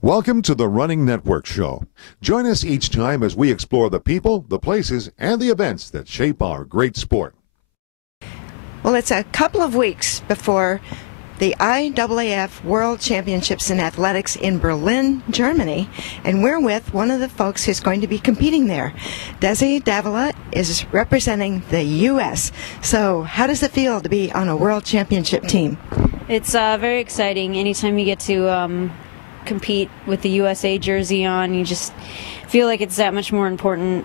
Welcome to the Running Network Show. Join us each time as we explore the people, the places, and the events that shape our great sport. Well, it's a couple of weeks before the IAAF World Championships in Athletics in Berlin, Germany, and we're with one of the folks who's going to be competing there. Desiree Davila is representing the U.S. So how does it feel to be on a World Championship team? It's very exciting. Anytime you get to compete with the USA jersey on, you just feel like it's that much more important.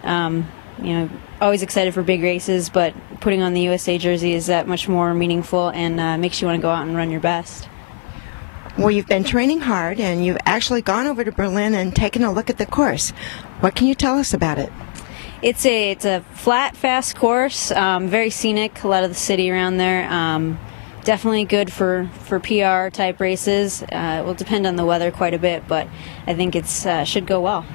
Always excited for big races, but putting on the USA jersey is that much more meaningful and makes you want to go out and run your best. Well, you've been training hard, and you've actually gone over to Berlin and taken a look at the course. What can you tell us about it? It's a flat, fast course, very scenic, a lot of the city around there. Definitely good for PR type races. It will depend on the weather quite a bit, but I think it should go well.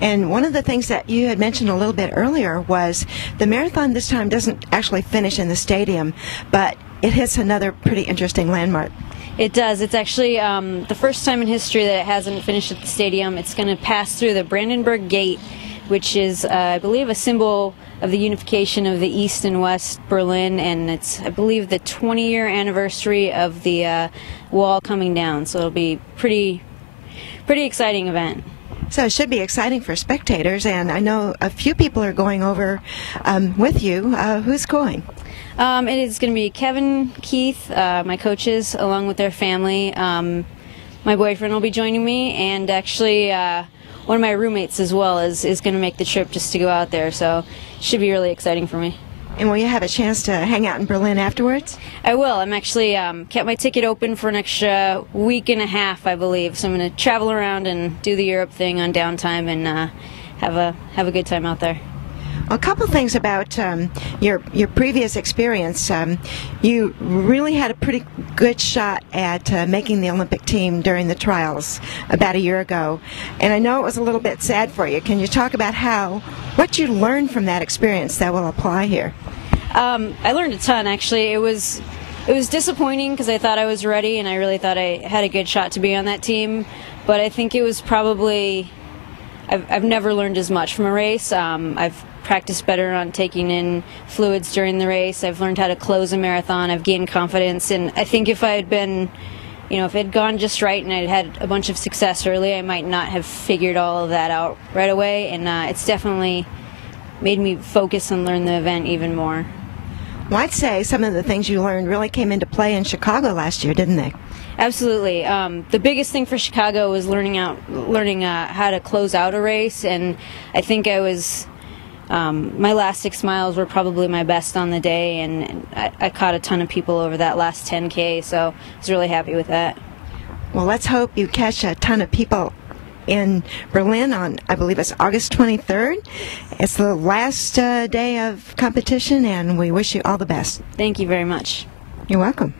And one of the things that you had mentioned a little bit earlier was the marathon this time doesn't actually finish in the stadium, but it hits another pretty interesting landmark. It does. It's actually the first time in history that it hasn't finished at the stadium. It's going to pass through the Brandenburg Gate, which is, I believe, a symbol of the unification of the East and West Berlin, and it's, I believe, the 20-year anniversary of the wall coming down. So it'll be pretty exciting event. So it should be exciting for spectators, and I know a few people are going over with you. Who's going? It is going to be Kevin, Keith, my coaches, along with their family. My boyfriend will be joining me, and actually one of my roommates as well is going to make the trip just to go out there, so it should be really exciting for me. And will you have a chance to hang out in Berlin afterwards? I will. I'm actually kept my ticket open for an extra week and a half, I believe. So I'm going to travel around and do the Europe thing on downtime and have a good time out there. A couple things about your previous experience. You really had a pretty good shot at making the Olympic team during the trials about a year ago, and I know it was a little bit sad for you. Can you talk about what you learned from that experience that will apply here? I learned a ton, actually. It was disappointing because I thought I was ready and I really thought I had a good shot to be on that team, but I think it was probably I've never learned as much from a race. I've practiced better on taking in fluids during the race. I've learned how to close a marathon. I've gained confidence, and I think if I had been, if it had gone just right and I'd had a bunch of success early, I might not have figured all of that out right away, and it's definitely made me focus and learn the event even more. Well, I'd say some of the things you learned really came into play in Chicago last year, didn't they? Absolutely. The biggest thing for Chicago was learning how to close out a race, and I think I was my last 6 miles were probably my best on the day, and I caught a ton of people over that last 10K, so I was really happy with that. Well, let's hope you catch a ton of people in Berlin on, I believe it's August 23rd. It's the last day of competition, and we wish you all the best. Thank you very much. You're welcome.